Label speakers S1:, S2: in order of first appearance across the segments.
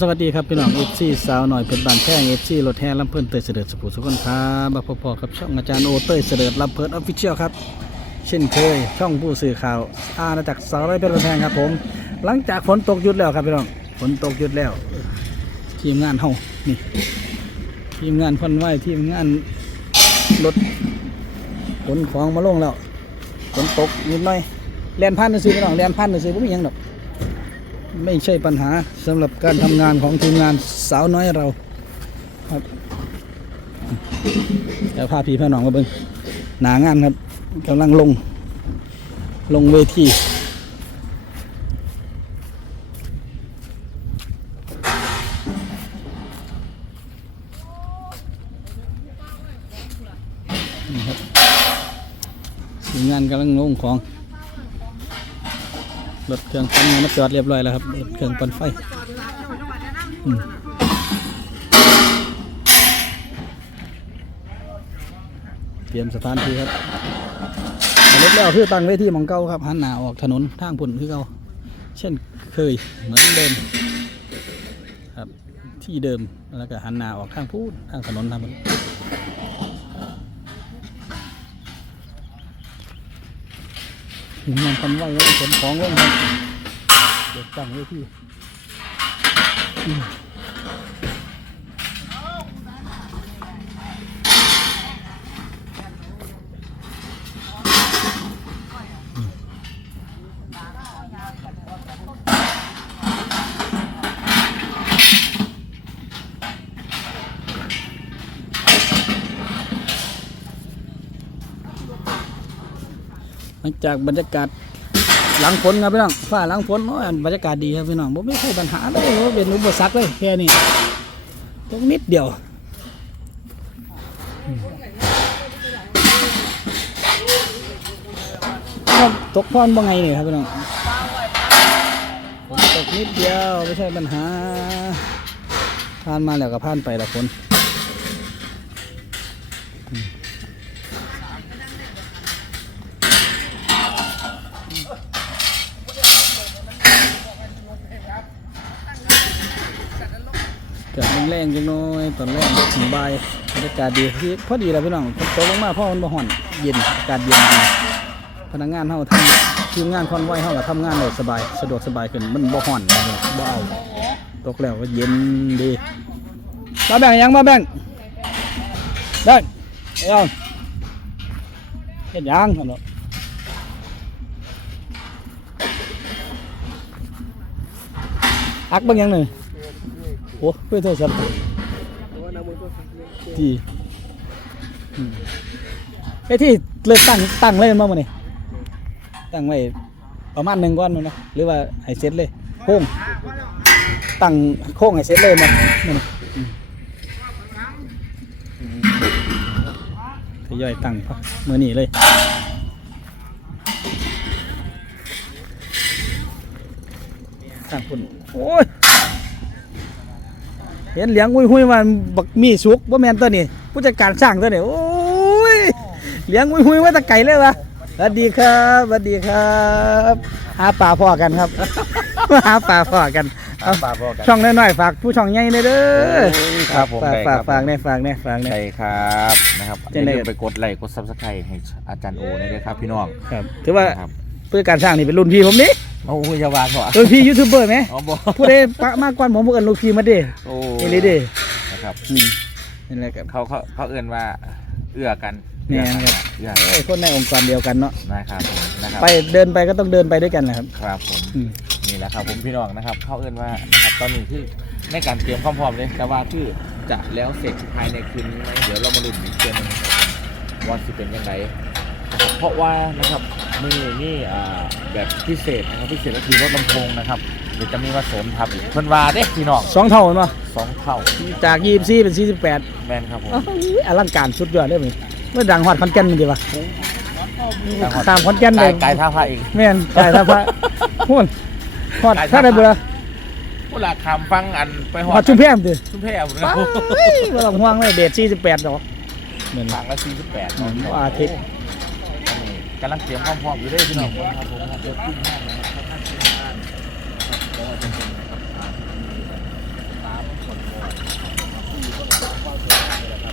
S1: สวัสดีครับพี่น้องเอฟซีสาวหน่อยเพชรบานแท่งเอฟซีรถแห่ลำเพิ่นเตยเสด็จสปูสุขนครับมาพอๆกับช่องอาจารย์โอเตยเสด็จลำเพิ่นออฟฟิเชียลครับ เช่นเคยช่องผู้สื่อข่าวอาณาจักรสาวร้อยเพชรบานแท่งครับผม หลังจากฝนตกหยุดแล้วครับพี่น้องฝนตกหยุดแล้ว ทีมงานเฮานี่ ทีมงานคนไหวทีมงานรถขนของมาลงแล้วฝนตกนิดหน่อยแลนพันซื้อพี่น้องแลนพันซื้อไม่มีหยังดอก ไม่ใช่ปัญหาสำหรับการทำงานของทีมงานสาวน้อยเราครับเดี๋ยวพาพี่พาน้องมาเบิ่งหนางานครับกำลังลง ลงเวทีทีมงานกำลังลงของ รถเครื่องปั่นมาจอดเรียบร้อยแล้วครับรถเครื่องปั่นไฟเตรียมสถานที่ครับรถแล้วคือตั้งไว้ที่มองเก่าครับหันหน้าออกถนนทางพุ่นคือเก่าเช่นเคยเหมือนเดิมครับที่เดิมแล้วก็หันหน้าออกทางพูดทางถนนทางพุ่น ถึงงานทำไว้แล้วขนของลงครับเดี๋ยวตั้งไว้ที่ หลังจากบรรยากาศหลังฝนครับพี่น้องฟ้าหลังฝนโอ้ยบรรยากาศดีครับพี่น้องผมไม่เคยปัญหาเลยว่าเป็นอุปสรรคเลยแค่นี้ตรงนิดเดียวอืมครับตกพรบ่ไงนี่ครับพี่น้องตกนิดเดียวไม่ใช่ปัญหาผ่านมาแล้วก็ผ่านไปละฝน แรงจังน้อยตอนแรกถึงบ่ายบรรยากาศดีที่พอดีแล้วพี่น้องตกลงมาพราะมันบ่ฮ้อนเย็นอากาศเย็นดีพนักงานเฮาทำทีมงานคอนไว้เฮาก็ทำงานได้สบายสะดวกสบายขึ้นมันบ่ฮ้อนบ่เอาตกแล้วก็เย็นดีมาแบ่งยังมาแบ่งแบ่งเอาเฮ็ดยังหั่นเนาะอักบิ่งยังหนึ่ง อ้เพื่อโทรศัพท์ที่อืมไอ้ที่เลยตั้งตั้งเลยมาหมดนี่ตั้งไว้ประมาณหนึ่งก้อนมั้งนะหรือว่าให้เสร็จเลยโค้งตั้งโค้งให้เสร็จเลยมันมันอืมทยอยตั้งพักมือนี้เลยตั้งพุ่นโอ้ย เห็นเหลียงหุ้ยหุ้ยๆมันบักมีสุกบ่แมนตัวนี้ผู้จัดการสร้างตัวนี้โอ้ยเหลียงหุ้ยหุ้ยๆมาแตะไก่เลยวะสวัสดีครับสวัสดีครับ หาป่าพ่อกันครับ หาป่าพ่อกันเอา
S2: ปลาพอกัน
S1: ช่องน้อยๆฝากผู้ช่องใหญ่เลยเด้อ
S2: ครับผม
S1: ฝาก
S2: ได้
S1: ฝาก
S2: ครับ
S1: ฝากเนี่ยฝากเนี่ยฝากเนี่ย
S2: ใช่ครับนะครับอ
S1: จัง
S2: ย่า
S1: ใด
S2: ลืมไปกดไลค์กดซับสไครต์ให้อาจารย์โอนี่ด้วยครับพี่น้อง
S1: ครับถือว่า
S2: ครับ
S1: เพื่อการสร้างนี่เป็นรุ่นพี่ผมนี่
S2: โอ้ยอยาวาเหรอ
S1: รุ่นพี่ยูทูบเบอร์ไหม
S2: อ๋อบอก
S1: ผู้ใดปะมากกว่าผมผู้อื่นลูกพี่มาเด้
S2: โอ้
S1: เอลิเด้
S2: นะครับ
S1: อืมนี่แหละครับ
S2: เขาเขาเขาเอื่นว่าเอื้อกัน
S1: เนี่ยนะครับ
S2: เอื้อ
S1: เอ้ยคนในองค์กรเดียวกันเนาะ
S2: นะครับผมนะครับ
S1: ไปเดินไปก็ต้องเดินไปด้วยกันแหละครับ
S2: ครับผม
S1: อืม
S2: นี่แหละครับผมพี่น้องนะครับ เขาเอื่นว่านะครับตอนนี้คือในการเตรียมความพร้อมเลยแต่ว่าคือจะแล้วเสร็จภายในคืนนี้ไหมเดี๋ยวเรามาลุ้นอีกเดือนหนึงครับผมว่าจะเป็นยังไงนะครับเพราะว่านะครับ มือนี่อ่าแบบพิเศษนะครับพิเศษก็คือรถลำโพงนะครับเดี๋ยวจะมีมาเสริมทับอีกเพิ่นว่าเด้พี่น้อง
S1: สองเท่าเห็นปะ
S2: สองเท่า
S1: จากยี่สิบสี่เป็นสี่สิบแปด
S2: แมนครับผม
S1: อลังการสุดยอดเลยมั้ยเมื่อดังฮอดคอนแก่นมันดีปะตามคอนแก่น
S2: กา
S1: เลยย
S2: กายท่าพระอีก
S1: แม่นกายท่าพระพูดฮอดถ้าได้เบื่อ
S2: ผู้หลักคำฟังอันไปห
S1: ฮอดชุมแพมดิ
S2: ชุมแพรผม
S1: ไป
S2: นะ
S1: บ่ต้องห่วงเลยเดท48ดอกเหมือน
S2: ทางละสี่สิบแปด
S1: อืมอาทิตย์
S2: กำลังเตรียมความพร้อมอยู่ด้วยพี่น้องครับผมเดี๋ยขึ้นห้างนะครับท่านขึ้นห้างก็รตามนบอยผู้อยู่ข้างหลังความามเลยค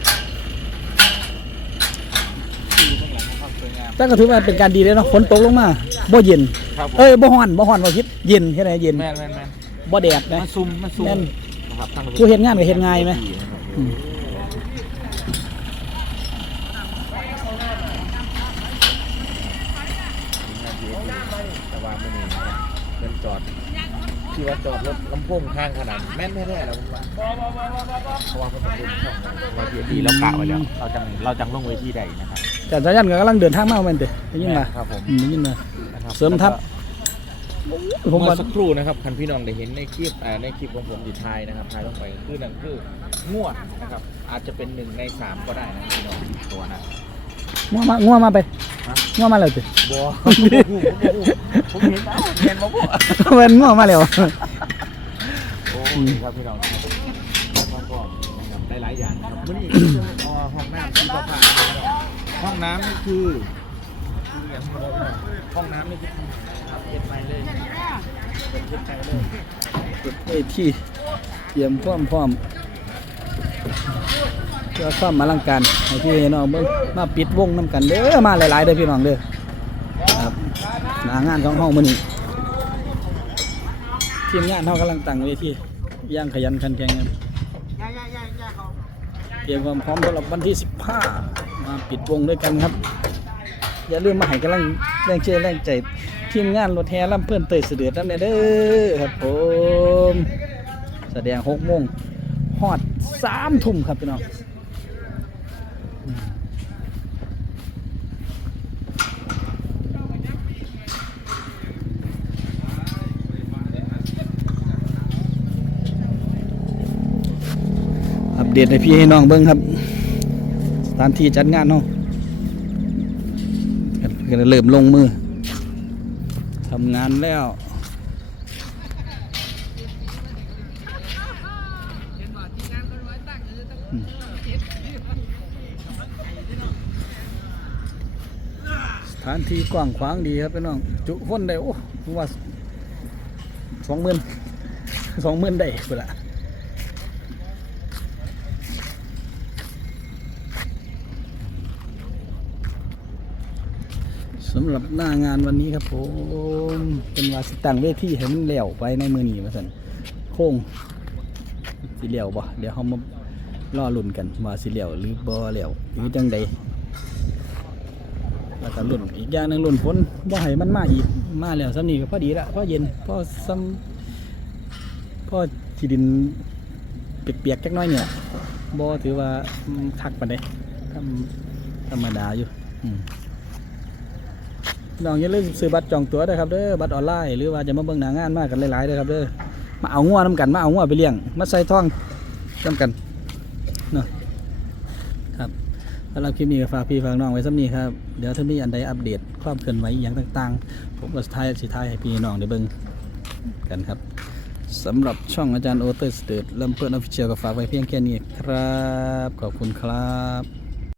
S2: อยู่ข้งหลังควมา
S1: แต่ก็ถือว่าเป็นการดีเลยเนาะฝนตกลงมาบ่เย็นเอ้ยบ่ฮ้อนบ่ฮ้อนบ่คิดเย็นแค่ไหนเย็น
S2: แม่นแม่นแม่น
S1: บ่แดดนะ
S2: มันซุ่มมันซุ่ม
S1: แม่น
S2: ครั
S1: ผู้เห็นงานก็เห็นง่ายไหม
S2: แต่ว่าไม่มีนะครับเงินจอดที่ว่าจอดรถลำโพงข้างขนาดแม่นแท้ๆแล้วผมว่าเพราะว่าเขาต้องเล่นช่องมาเพียดีเรากะไว้แล้วเราจังเราจังลงเวทีใดนะครับ
S1: แต่สายันก็กำลังเดินทางมาแม่นติได้ยินมา
S2: ครับผม
S1: อืมได้ยินมา
S2: นะครับ
S1: เสริมทัพผม
S2: เมื่
S1: ว่า
S2: อสักครู่นะครับคันพี่น้องได้เห็นในคลิปอ่าในคลิปของผมดีทายนะครับทายลงไปคือนั่นคืองวดนะครับอาจจะเป็นหนึ่งในสามก็ได้นะพี่น้องตัวนะ
S1: งัวมางัวมาไป
S2: ฮะ
S1: งัวมาแล้วติ
S2: บัวผมเห็นแล้วเห็นมาบัว
S1: เว้นงัวมาแล้ว
S2: โอ้ยครับพี่น้องความพร้อมนะครับได้หลายอย่างครับวันนี้อ๋อห้องน้ำที่ประภาห้องน้ำนี่คือคืออย่างที่บอกนะห้องน้ำนี่คือครับเย็นไปเลยเย็นไปเลย
S1: เอ้ยที่เตรียมพร้อมพร้อมเพื่อความอลังการให้พี่น้องเบิ่งมาปิดวงนํกันเด้อมาหลายๆเด้อพี่น้องเด้อครับหน้างานของเฮามื้อนี้ทีมงานเฮากำลังตั้งเวทีย่างขยันขันแข็งกันเตรียมความพร้อมสำหรับวันที่ 15 มาปิดวงด้วยกันครับ อย่าลืมมาให้กำลังแรงเชียร์แรงใจทีมงานรถแห่ลำเพื่อนเตยเสด็จน้ำเนเด้อครับผมแสดงหกโมงฮอดสามทุ่มครับพี่น้องอืมอัปเด ตให้พี่ให้น้องเบิ้งครับสถานที่จัดงานเนาะก็เริ่มลงมือทำงานแล้วสถานที่กว้างขวางดีครับพี่น้อง จุคนได้ โอ้ว่าสองหมื่นสองหมื่นได้เปละ สำหรับหน้างานวันนี้ครับผมเป็นวาสิตังเวทีให้มันแล้วไปในมือนี้มาสันโค้งสิเหลี้ยวบ่เดี๋ยวเขามารอลุ่นกันว่าสิเหลี้ยวหรือบ่เหลี้ยวหรือจังใดแล้วก็ลุ่นอีกอย่างหนึ่งลุ่นฝนบ่ให้มันมาอีกมาแล้วซ้ำนีก็พอดีละพอเย็นพอซ้ำพอที่ดินเปียกๆจักหน้อยเนี่ยบ่ถือว่าอืมคักปานใดธรรมดาอยู่อืม น้องอย่าลืมซื้อบัตรจองตั๋วด้วยครับเด้อบัตรออนไลน์หรือว่าจะมาเบิ่งหน้างานมากกันหลายๆเด้อครับเด้อมาเอางัวน้ำกันมาเอางัวไปเลี้ยงมาใส่ท่องน้ำกันเนาะครับสำหรับคลิปนี้ก็ฝากพี่ฝากน้องไว้สักนี้ครับเดี๋ยวถ้ามีอันใดอัปเดตความเคลื่อนไหวอย่างต่างๆ ผมก็ท้ายสุดท้ายให้พี่น้องได้เบิ่งกันครับสำหรับช่องอาจารย์โอเตอร์สเตอร์ลำเพื่อนออฟฟิเชียลก็ฝากไว้เพียงแค่นี้ครับ ขอบคุณครับ